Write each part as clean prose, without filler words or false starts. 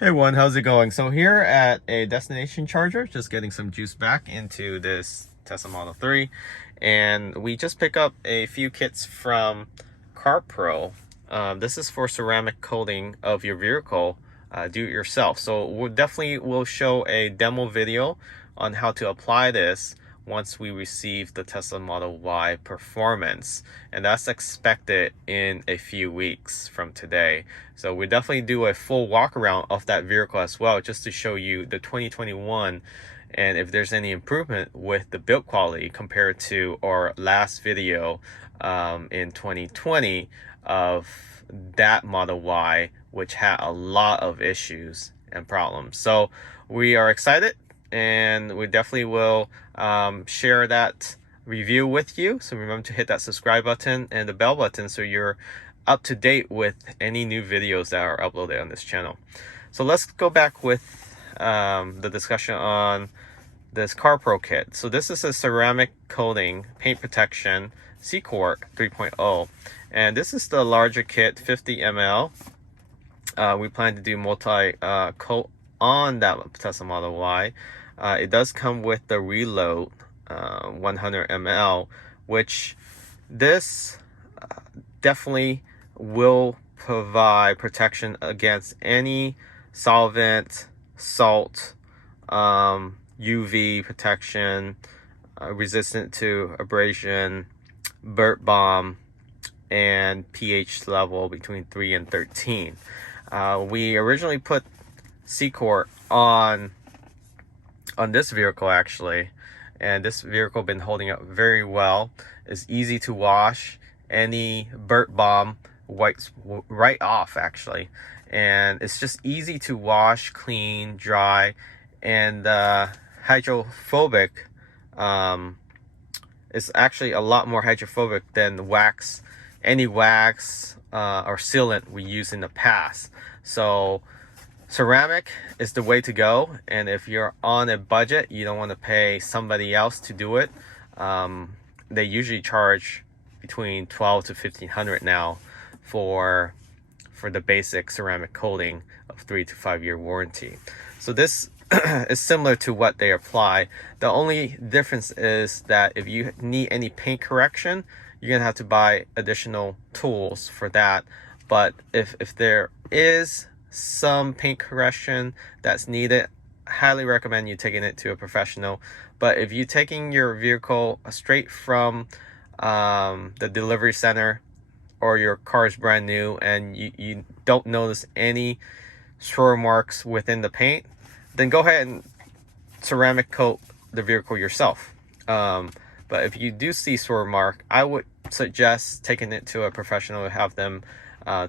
Hey everyone, how's it going? So here at a destination charger, just getting some juice back into this Tesla Model 3, and we just pick up a few kits from CarPro. This is for ceramic coating of your vehicle, do it yourself. So we'll show a demo video on how to apply this once we receive the Tesla Model Y Performance, and that's expected in a few weeks from today. So we definitely do a full walk around of that vehicle as well, just to show you the 2021 and if there's any improvement with the build quality compared to our last video in 2020 of that Model Y, which had a lot of issues and problems. So we are excited, and we definitely will share that review with you. So remember to hit that subscribe button and the bell button so you're up to date with any new videos that are uploaded on this channel. So let's go back with the discussion on this CarPro kit. So this is a ceramic coating paint protection C-Court 3.0, and this is the larger kit, 50 ml. We plan to do multi coat on that Tesla Model Y. It does come with the reload 100 ml, which this definitely will provide protection against any solvent, salt, UV protection, resistant to abrasion, burnt bomb, and pH level between 3 and 13. We originally put C-Court on this vehicle actually, and this vehicle been holding up very well. It's easy to wash. Any burnt bomb wipes right off actually, and it's just easy to wash, clean, dry, and hydrophobic. It's actually a lot more hydrophobic than wax, any wax or sealant we used in the past. So ceramic is the way to go, and if you're on a budget, you don't want to pay somebody else to do it. They usually charge between $1,200 to $1,500 now for the basic ceramic coating of 3 to 5 year warranty. So this is similar to what they apply. The only difference is that if you need any paint correction, you're gonna have to buy additional tools for that. But if there is some paint correction that's needed, I highly recommend you taking it to a professional. But if you're taking your vehicle straight from the delivery center, or your car is brand new and you don't notice any swirl marks within the paint, then go ahead and ceramic coat the vehicle yourself. But if you do see swirl mark, I would suggest taking it to a professional to have them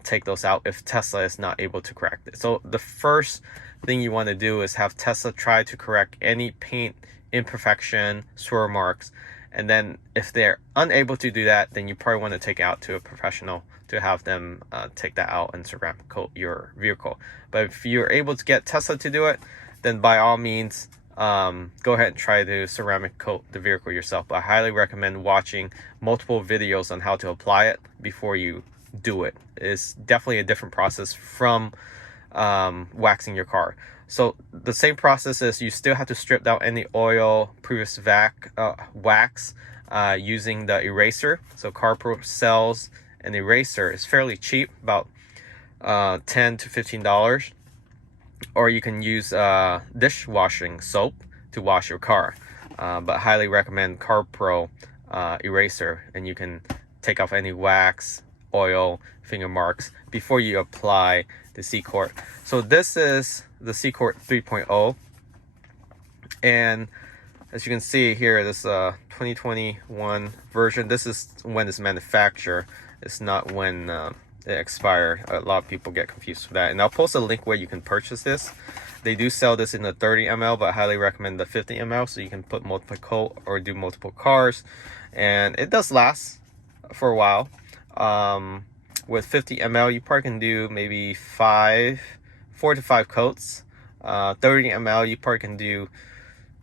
take those out if Tesla is not able to correct it. So the first thing you want to do is have Tesla try to correct any paint imperfection, swirl marks, and then if they're unable to do that, then you probably want to take it out to a professional to have them take that out and ceramic coat your vehicle. But if you're able to get Tesla to do it, then by all means go ahead and try to ceramic coat the vehicle yourself. But I highly recommend watching multiple videos on how to apply it before you do it. It's definitely a different process from waxing your car. So the same process is you still have to strip down any oil, previous wax using the eraser. So CarPro sells an eraser. It's fairly cheap, about $10 to $15. Or you can use dishwashing soap to wash your car. But highly recommend CarPro eraser, and you can take off any wax, oil, finger marks before you apply the C-Court. So this is the C-Court 3.0, and as you can see here, this 2021 version. This is when it's manufactured. It's not when it expired. A lot of people get confused with that, and I'll post a link where you can purchase this. They do sell this in the 30 ml, but I highly recommend the 50 ml so you can put multiple coat or do multiple cars, and it does last for a while. With 50 ml, you probably can do maybe 4 to 5 coats. 30 ml, you probably can do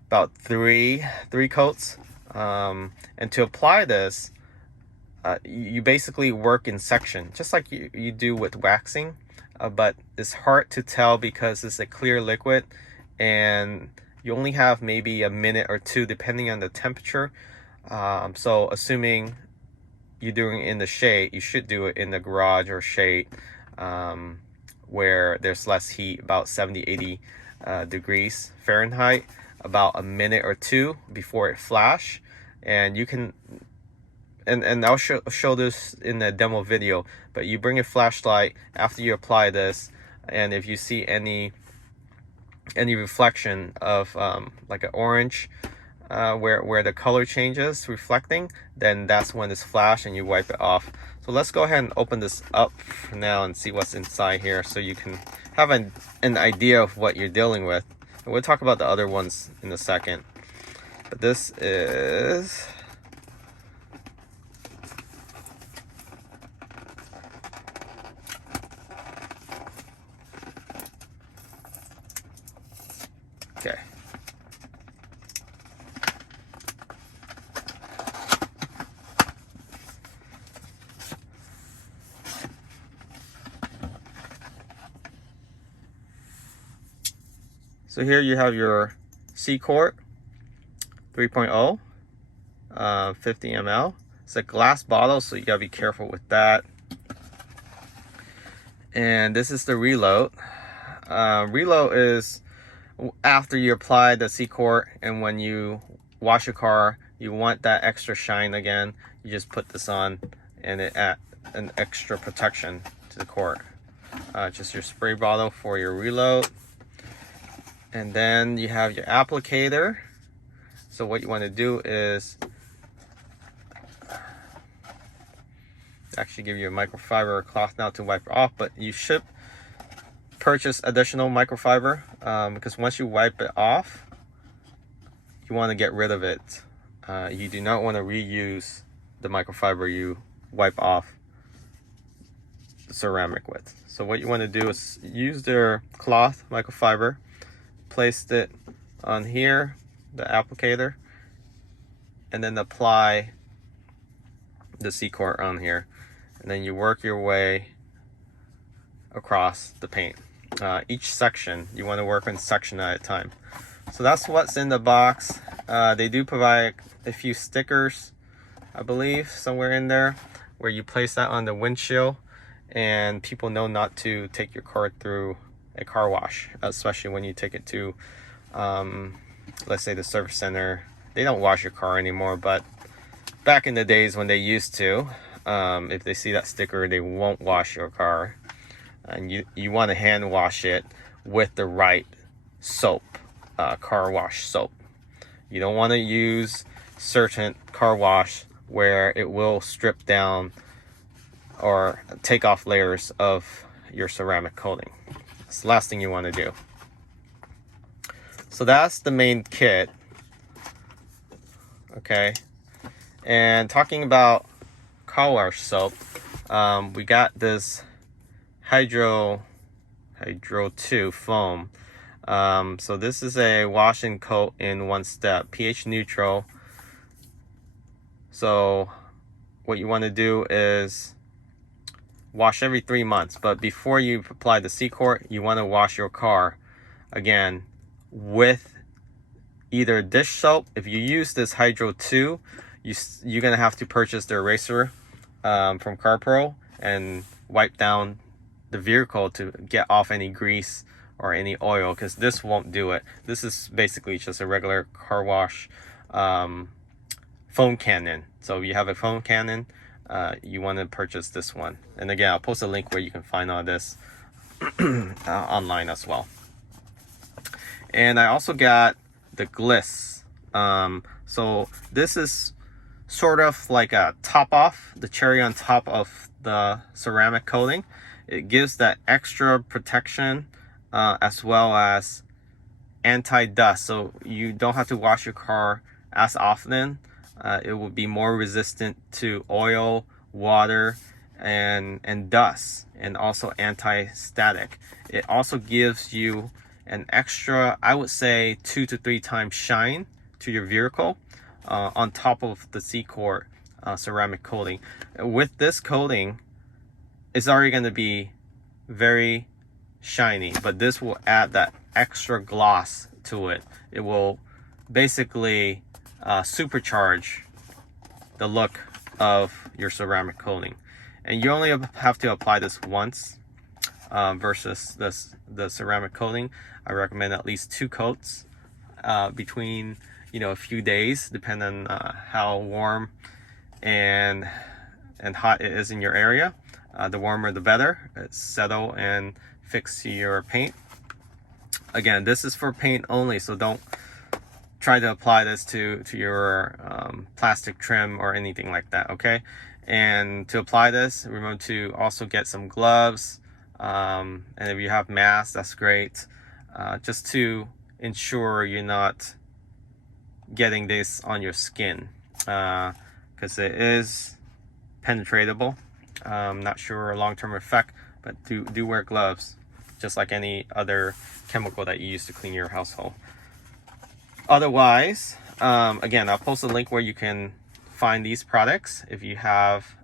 about three coats. And to apply this, you basically work in section, just like you do with waxing. but it's hard to tell because it's a clear liquid and you only have maybe a minute or two depending on the temperature. So assuming you're doing it in the shade, you should do it in the garage or shade, where there's less heat, about 70-80 degrees Fahrenheit, about a minute or two before it flash. And you can, and I'll show this in the demo video, but you bring a flashlight after you apply this, and if you see any reflection of like an orange, where the color changes reflecting, then that's when it's flash and you wipe it off. So let's go ahead and open this up now and see what's inside here, so you can have an idea of what you're dealing with. And we'll talk about the other ones in a second, but this is okay. So here you have your C-Quart 3.0, 50 ml. It's a glass bottle, so you gotta be careful with that. And this is the reload. Reload is after you apply the C-Quart, and when you wash your car, you want that extra shine again, you just put this on and it adds an extra protection to the quart. Just your spray bottle for your reload. And then you have your applicator. So what you want to do is actually give you a microfiber cloth now to wipe it off, but you should purchase additional microfiber, because once you wipe it off, you want to get rid of it. You do not want to reuse the microfiber you wipe off the ceramic with. So what you want to do is use their cloth microfiber, place it on here, the applicator, and then apply the C-Quart on here, and then you work your way across the paint. Each section, you want to work one section at a time. So that's what's in the box. They do provide a few stickers, I believe, somewhere in there, where you place that on the windshield, and people know not to take your car through a car wash, especially when you take it to, let's say, the service center. They don't wash your car anymore, but back in the days when they used to, if they see that sticker, they won't wash your car. And you want to hand wash it with the right soap, car wash soap. You don't want to use certain car wash where it will strip down or take off layers of your ceramic coating. It's the last thing you want to do. So that's the main kit. Okay, and talking about car wash soap, we got this Hydro 2 foam. So this is a wash and coat in one step, pH neutral. So what you want to do is wash every 3 months, but before you apply the C-Quart, you want to wash your car again with either dish soap. If you use this Hydro 2, you're gonna have to purchase the eraser from CarPro and wipe down the vehicle to get off any grease or any oil, because this won't do it. This is basically just a regular car wash foam cannon. So if you have a foam cannon, you want to purchase this one. And again, I'll post a link where you can find all this online as well. And I also got the gliss. So this is sort of like a top off, the cherry on top of the ceramic coating. It gives that extra protection, as well as anti-dust, so you don't have to wash your car as often. It will be more resistant to oil, water, and dust, and also anti-static. It also gives you an extra, I would say, 2 to 3 times shine to your vehicle, on top of the C-Quart ceramic coating. With this coating, it's already going to be very shiny, but this will add that extra gloss to it. It will basically supercharge the look of your ceramic coating. And you only have to apply this once versus the ceramic coating. I recommend at least 2 coats between, you know, a few days, depending on how warm and hot it is in your area. The warmer the better. It's settle and fix to your paint. Again, this is for paint only, so don't try to apply this to your plastic trim or anything like that, okay? And to apply this, remember to also get some gloves, and if you have masks, that's great, just to ensure you're not getting this on your skin, because it is penetratable. Not sure long-term effect, but do wear gloves, just like any other chemical that you use to clean your household. Otherwise, again, I'll post a link where you can find these products. If you have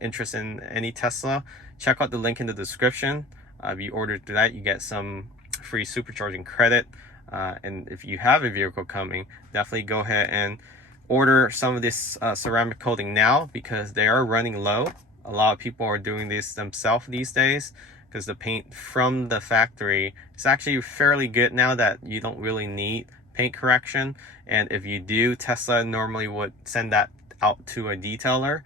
interest in any Tesla, check out the link in the description. If you order through that, you get some free supercharging credit. And if you have a vehicle coming, definitely go ahead and order some of this ceramic coating now, because they are running low. A lot of people are doing this themselves these days, because the paint from the factory is actually fairly good now that you don't really need paint correction. And if you do, Tesla normally would send that out to a detailer.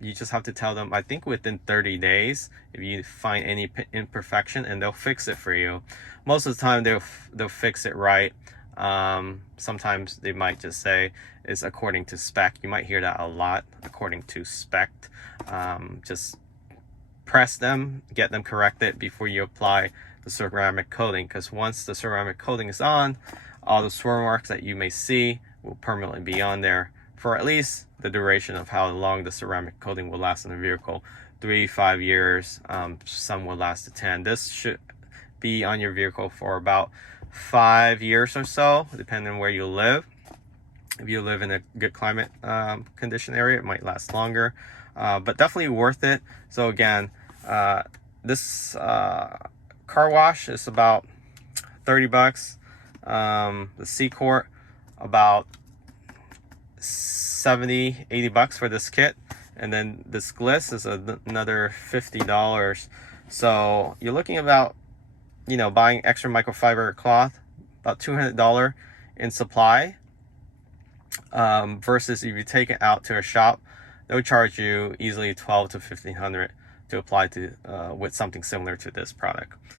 You just have to tell them, I think within 30 days, if you find any imperfection, and they'll fix it for you. Most of the time they'll fix it right. Sometimes they might just say it's according to spec. You might hear that a lot, according to spec. Just press them, get them corrected before you apply the ceramic coating, because once the ceramic coating is on, all the swirl marks that you may see will permanently be on there for at least the duration of how long the ceramic coating will last in the vehicle. 3-5 years, some will last to 10. This should be on your vehicle for about 5 years or so, depending on where you live. If you live in a good climate condition area, it might last longer, but definitely worth it. So again, this car wash is about 30 bucks. The C-Quart about 70-80 bucks for this kit, and then this gliss is another $50. So you're looking about, you know, buying extra microfiber cloth, about $200 in supply, versus if you take it out to a shop, they'll charge you easily $1,200 to $1,500 to apply to with something similar to this product.